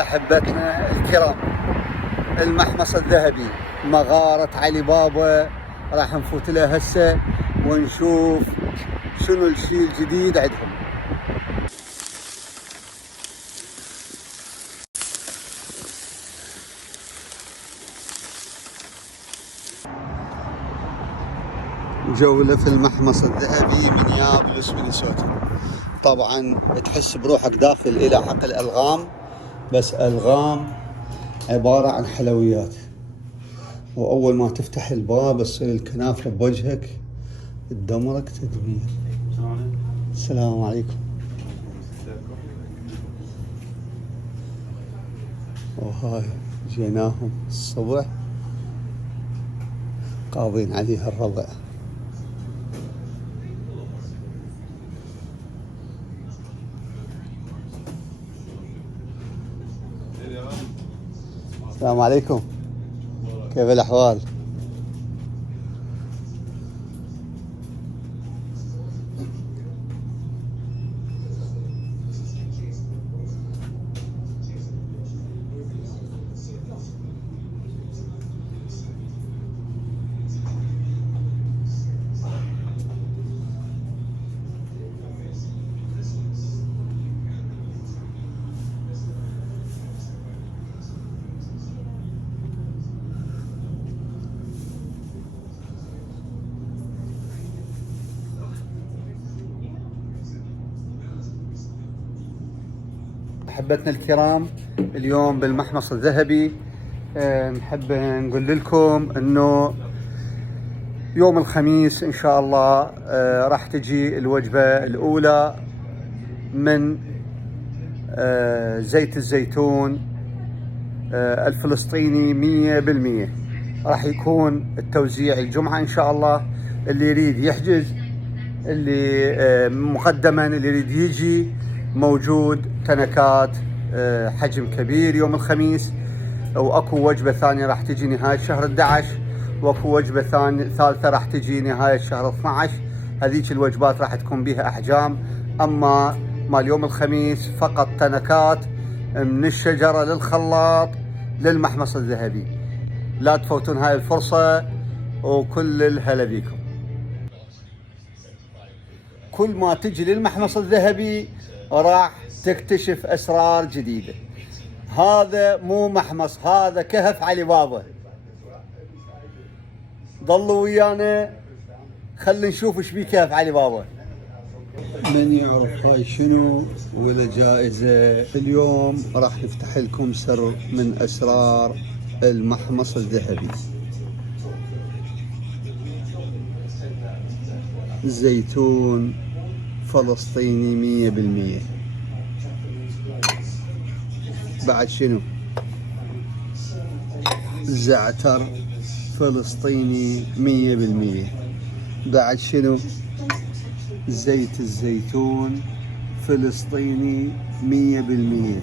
أحبتنا الكرام، المحمص الذهبي مغارة علي بابا راح نفوت لها هسه ونشوف شنو الشيء الجديد عندهم. جولة في المحمص الذهبي من يابلس مينيسوتا. طبعا تحس بروحك داخل إلى حقل ألغام، بس ألغام عبارة عن حلويات. وأول ما تفتح الباب تصير الكنافة بوجهك تدمرك تدمير. السلام عليكم. وهاي جيناهم الصبح قاضين عليها الربع. السلام عليكم، كيف الأحوال؟ أحبتنا الكرام، اليوم بالمحمص الذهبي نحب نقول لكم انه يوم الخميس ان شاء الله راح تجي الوجبة الاولى من زيت الزيتون الفلسطيني 100%. راح يكون التوزيع الجمعة ان شاء الله. اللي يريد يحجز، اللي مقدما اللي يريد يجي، موجود تنكات حجم كبير يوم الخميس. واكو وجبة ثانية راح تجي نهاية شهر 11، واكو وجبة ثالثة راح تجي نهاية شهر 12. هذيك الوجبات راح تكون بها احجام، اما مال يوم الخميس فقط تنكات من الشجرة للخلاط للمحمص الذهبي. لا تفوتون هاي الفرصة، وكل الهلا بيكم. كل ما تجي للمحمص الذهبي راح تكتشف أسرار جديدة. هذا مو محمص، هذا كهف علي بابا. ضلوا ويانا خلينا نشوف ايش بيه كهف علي بابا. من يعرف هاي شنو ولا جائزة. اليوم راح نفتح لكم سر من أسرار المحمص الذهبي. زيتون فلسطيني 100%. بعد شنو؟ زعتر فلسطيني 100%. بعد شنو؟ زيت الزيتون فلسطيني 100%،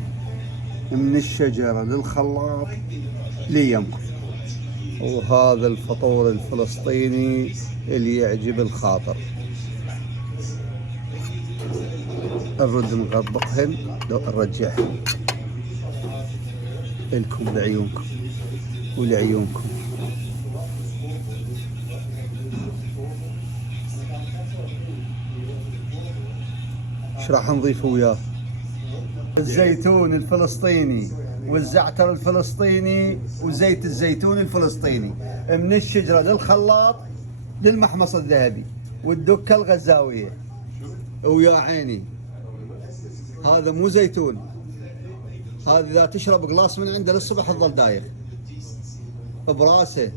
من الشجرة للخلاط ليمكم. وهذا الفطور الفلسطيني اللي يعجب الخاطر. نرد نغبقهن لو نرجعهن لكم بعيونكم ولعيونكم. ايش راح نضيف وياه؟ الزيتون الفلسطيني والزعتر الفلسطيني وزيت الزيتون الفلسطيني، من الشجرة للخلاط للمحمص الذهبي والدكة الغزاوية. ويا عيني هذا مو زيتون، هذا اذا تشرب قلاص من عنده للصبح تظل دايخ براسه.